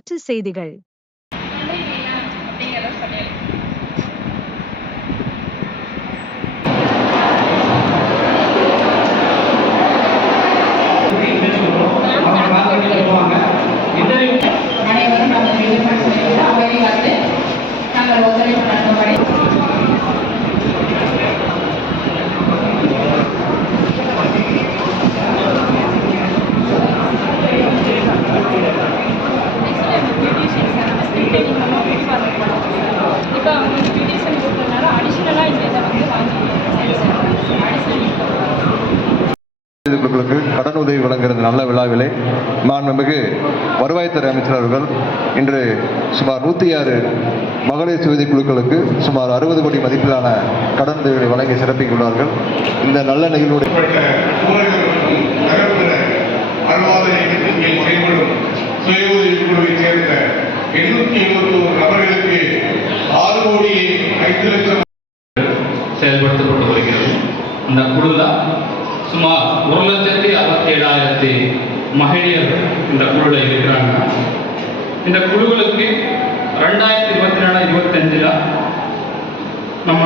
வரலாற்று செய்திகள். அனைவரும் நமது விடுமுறை நாங்கள் ஒத்துழைப்பு நடத்தும்படி இப்போ அவங்க வந்து பியூட்டிஷியன் கொடுத்ததுனால அடிஷ்னலாக இந்த இதை வந்து வாங்கி அடிஷ்னல் குழுக்களுக்கு கடன் உதவி வழங்குகிற இந்த நல்ல விழாவிலே மாண்புமிகு வருவாய்த்துறை அமைச்சர் அவர்கள் இன்று சுமார் நூற்றி ஆறு மகளிர் சுவிதை குழுக்களுக்கு சுமார் அறுபது கோடி மதிப்பிலான கடன் உதவிகளை வழங்கி சிறப்பிக்குள்ளார்கள் இந்த நல்ல நிகழ்வுடைய மேற்பட்ட ஊரகங்களுக்கும் நகர்ப்புற வாழ்வாதார இயக்கத்தின் கீழ் செயல்படும் சுய உதவிக் குழுவைச் சேர்ந்த எண்ணூற்றி எண்பத்தோரு நபர்களுக்கு ஆறு கோடி ஐந்து லட்சம் செயல்படுத்தப்பட்டு வருகிறது இந்த குழுல சுமார் ஒரு லட்சத்தி அறுபத்தி ஏழாயிரத்தி மகளிர் இந்த குழுவில் இருக்கிறாங்க இந்த குழுக்களுக்கு ரெண்டாயிரத்தி இருபத்தி நாலு இருபத்தஞ்சில் நம்ம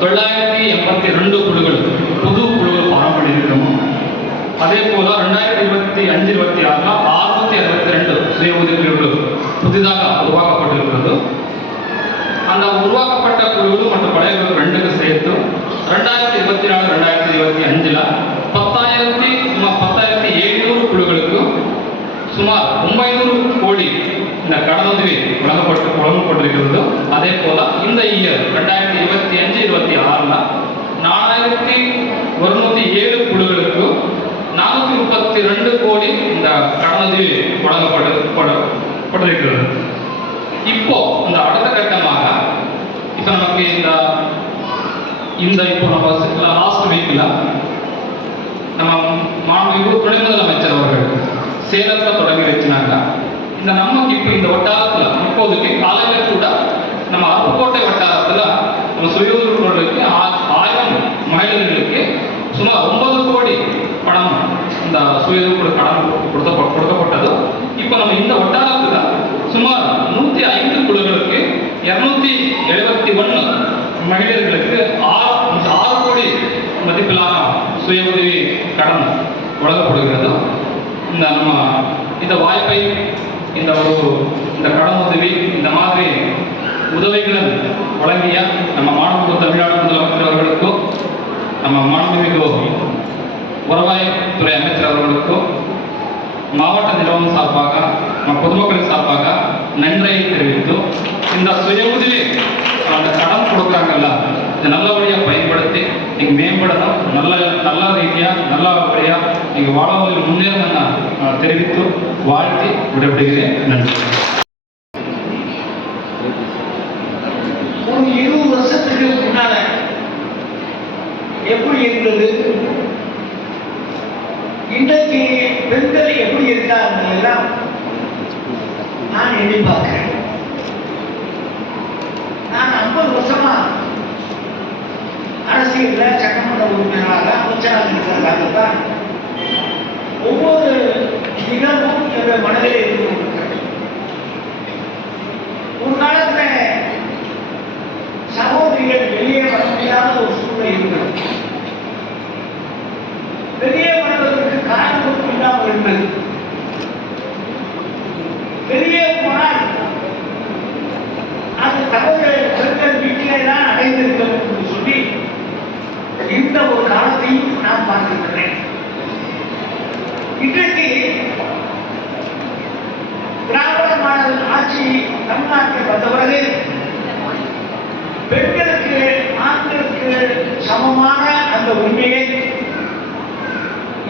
தொள்ளாயிரத்தி எண்பத்தி ரெண்டு குழுக்கள் புது குழுக்கள் ஃபார்ம் பண்ணியிருக்கிறோம் அதே போல் ரெண்டாயிரத்தி இருபத்தி அஞ்சு இருபத்தி ஆறில் அறுநூத்தி அறுபத்தி ரெண்டு சுய உதவிக்குழுக்கள் புதிதாக உருவாக்கப்பட்டிருக்கிறது அந்த உருவாக்கப்பட்ட குழுவும் மற்றும் பழைய குழு ரெண்டுக்கும் சேர்த்து ரெண்டாயிரத்தி இருபத்தி நாலு ரெண்டாயிரத்தி இருபத்தி அஞ்சில் பத்தாயிரத்தி சுமார் பத்தாயிரத்தி எழுநூறு குழுக்களுக்கு சுமார் ஒன்பது கோடி இந்த கடனுதவி வழங்கப்பட்டு வழங்கப்பட்டிருக்கிறது. அதே போல இந்த இயர் ரெண்டாயிரத்தி இருபத்தி அஞ்சு இருபத்தி ஆறில் நாலாயிரத்தி ஒருநூத்தி ஏழு குழுக்களுக்கு நானூற்றி முப்பத்தி ரெண்டு கோடி இந்த கடனுதவி வழங்கப்பட்டு பட- பட்டிருக்கிறது. இப்போ இந்த அடுத்த கட்டமாக இப்போ நமக்கு இந்த இந்த இப்போ நம்ம லாஸ்ட் வீக்ல நம்ம மாண்புமிகு துணை முதலமைச்சர் அவர்கள் சேலத்தில் தொடங்கி வச்சினாங்க இந்த நமக்கு இப்போ இந்த வட்டாரத்தில் இப்போதைக்கு காலையில் கூட நம்ம அருப்புக்கோட்டை வட்டாரத்தில் நம்ம சுய ஆயிரம் மகளிர்களுக்கு சுமார் ஒன்பது கோடி பணம் இந்த சுய கடன் கொடுத்த கொடுக்கப்பட்டது இப்போ நம்ம இந்த வட்டார சுமார் நூத்தி ஐந்து குழுக்களுக்கு இருநூத்தி எழுபத்தி ஒன்று மகளிர்களுக்கு ஆறு ஆறு கோடி மதிப்பிலான சுய உதவி கடன் வழங்கப்படுகிறது இந்த நம்ம இந்த வாய்ப்பை இந்த ஒரு இந்த கடன் உதவி இந்த மாதிரி உதவிகளை வழங்கிய நம்ம மாணவர்கள் தமிழ்நாடு முதலமைச்சர் அவர்களுக்கும் நம்ம மாண்புமிகு வருவாய்த்துறை அமைச்சர் அவர்களுக்கும் மாவட்ட நிர்வாகம் சார்பாக நம்ம பொதுமக்கள் சார்பாக நன்றியை தெரிவித்து இந்த சுய உதவி அந்த கடன் கொடுத்தாங்கல்ல இதை நல்லபடியாக பயன்படுத்தி நீங்கள் மேம்படணும். நல்ல நல்ல ரீதியாக நல்லபடியாக நீங்கள் வாழ்வில் முன்னேறணும் நான் தெரிவித்து வாழ்த்தி விடைபெறுகிறேன். நன்றி. ஒரு இருபது வருஷத்துக்கு முன்னால எப்படி இருந்தது? இன்றைக்கு பெண்கள் எப்படி இருக்காங்க நான் எண்ணி பார்க்கிறேன் நான் ஐம்பது வருஷமா அரசியல்ல சட்டமன்ற உறுப்பினராக அமைச்சராக இருக்கிறதாக தான் ஒவ்வொரு தினமும் என்னுடைய மனதிலே இருந்து கொண்டிருக்கிறது. ஒரு காலத்தில் சகோதரிகள் வெளியே வர முடியாத ஒரு சூழ்நிலை இருக்கிறது வெளியே வருவதற்கு காரணம் இல்லாமல் இருந்தது வெளியே போனால் அது தகவலை பெண்கள் வீட்டிலே தான் அடைந்திருக்கும் என்று சொல்லி இந்த ஒரு காலத்தையும் நான் பார்த்திருக்கிறேன் இன்றைக்கு திராவிட மாடல் ஆட்சி தமிழ்நாட்டில் வந்த பிறகு பெண்களுக்கு ஆண்களுக்கு சமமான அந்த உரிமையை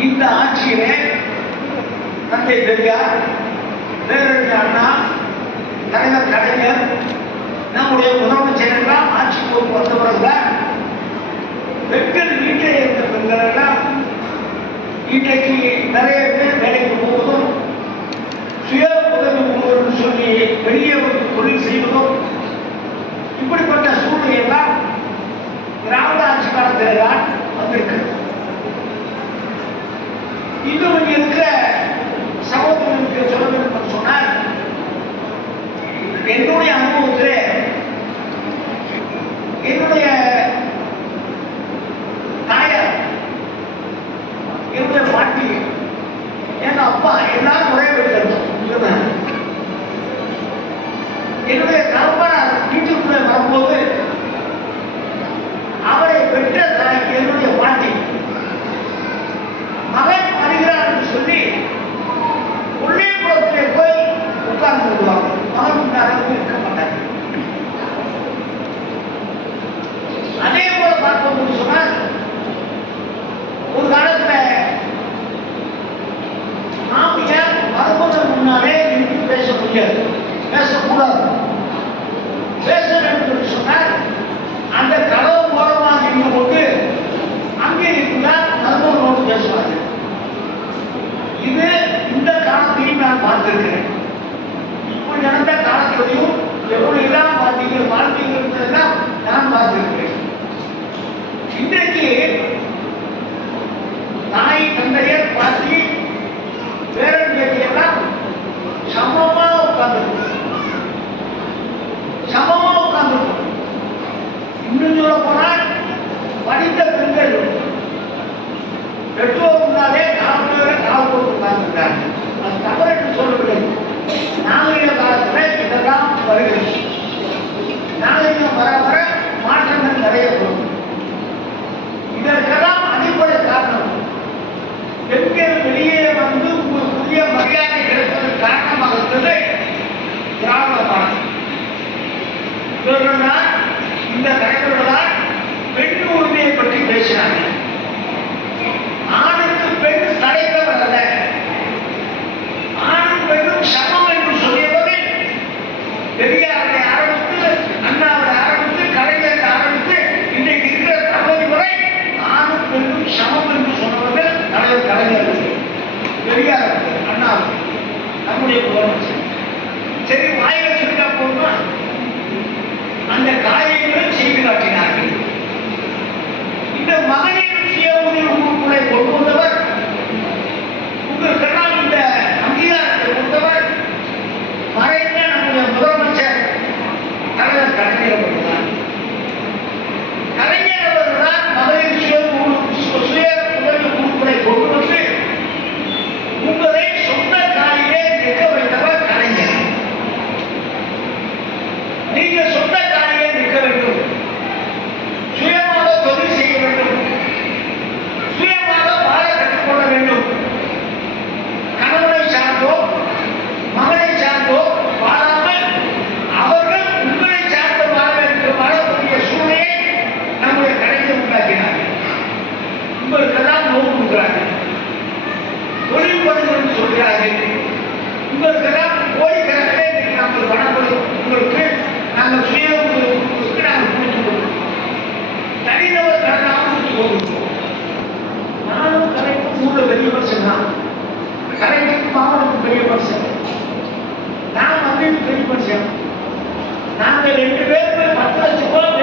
இந்த ஆட்சியிலே தந்தை பெரியார் பேரறிஞர் அண்ணா தலைவர் கலைஞர் நம்முடைய முதலமைச்சர் எல்லாம் ஆட்சி பொறுப்பு வந்த பிறகுதான் பெண்கள் வீட்டில் இருந்த பெண்கள் எல்லாம் இன்றைக்கு நிறைய பேர் வேலைக்கு போவதும் சுய உதவி குழுன்னு சொல்லி வெளியே ஒரு தொழில் செய்வதும் இப்படிப்பட்ட சூழ்நிலையெல்லாம் திராவிட ஆட்சி காலத்தில் தான் வந்திருக்கிறது இன்னும் இருக்கிற என்று சொன்னதற்கு சொன்னால் என்னுடைய அனுபவத்தில் என்னுடைய hermano. நாங்கள் ரெண்டு பேருக்கு பத்து லட்சம் ரூபாய்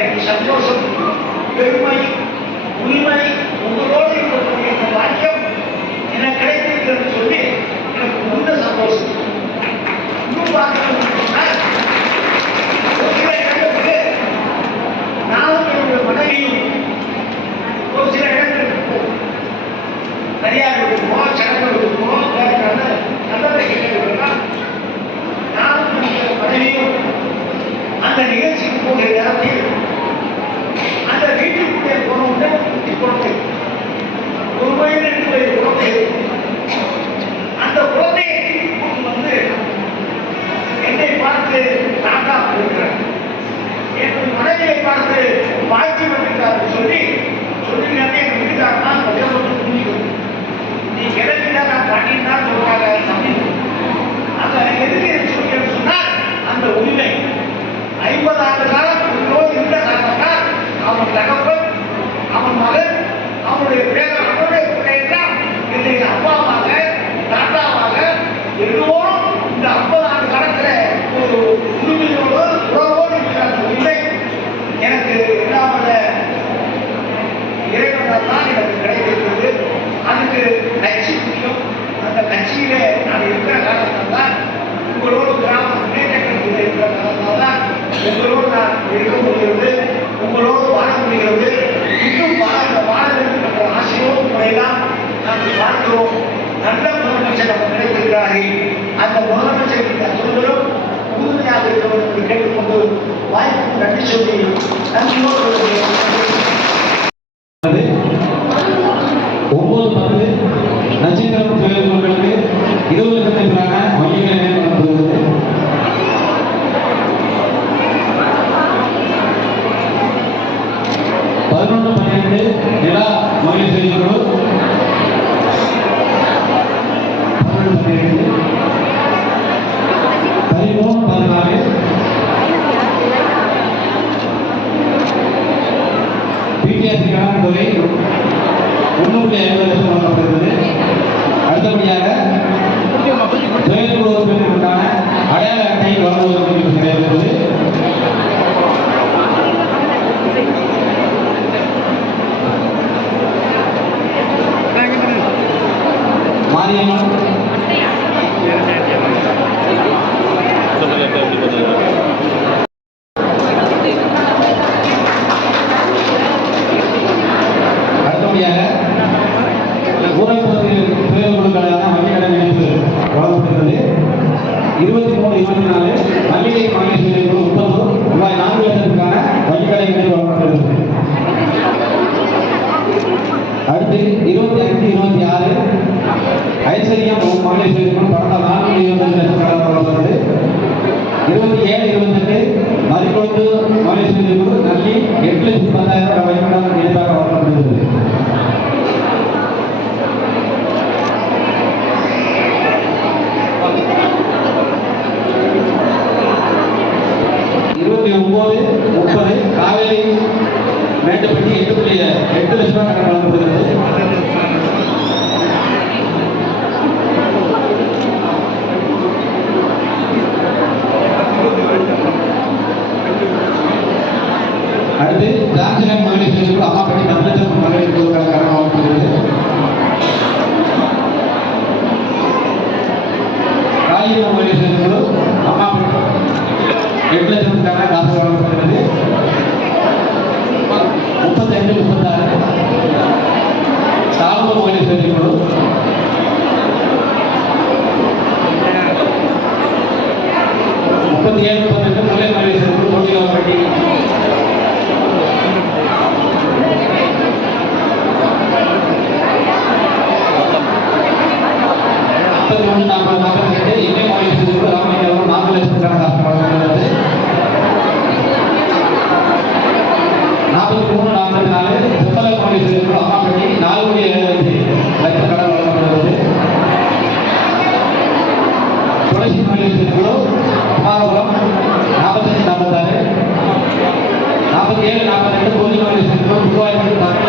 எனக்கு சந்தோஷம் பெருமை உரிமை உங்களோடு இருக்கக்கூடிய இந்த வாக்கியம் எனக்கு கிடைத்திருக்கிறது சொல்லி எனக்கு உண்மை சந்தோஷம் இன்னும் பார்க்கணும் நானும் என்னுடைய மனைவியும் ஒரு சில இடங்களுக்கு போவோம் தனியார் விடுவோம் சடங்கு அந்த நிகழ்ச்சிக்கு போகிற இடத்தில் Muita gente మూలన చేసిన అందులో నూట యాభై తొమ్మిది క్రికెట్ হয়ে புள்ளி ஒன்பது முப்பது காவேரி மேட்டுப்பட்டி எட்டு புள்ளி எட்டு லட்சம் கடன் வழங்கப்படுகிறது. సాగు మనేశ్వరి ఇప్పుడు ಅಧ್ಯಕ್ಷರುಗಳು ಕುಮಾರಪುರಂ ನಾಮಪತ್ರ ನಂಬುತ್ತಾರೆ ನಾಲ್ವತ್ತೇಳು ನಾಲ್ವತ್ತೆಂಟು ಭೋಜನ ಮಾಡಿಸಿದ್ರು ಗುರುವಾರ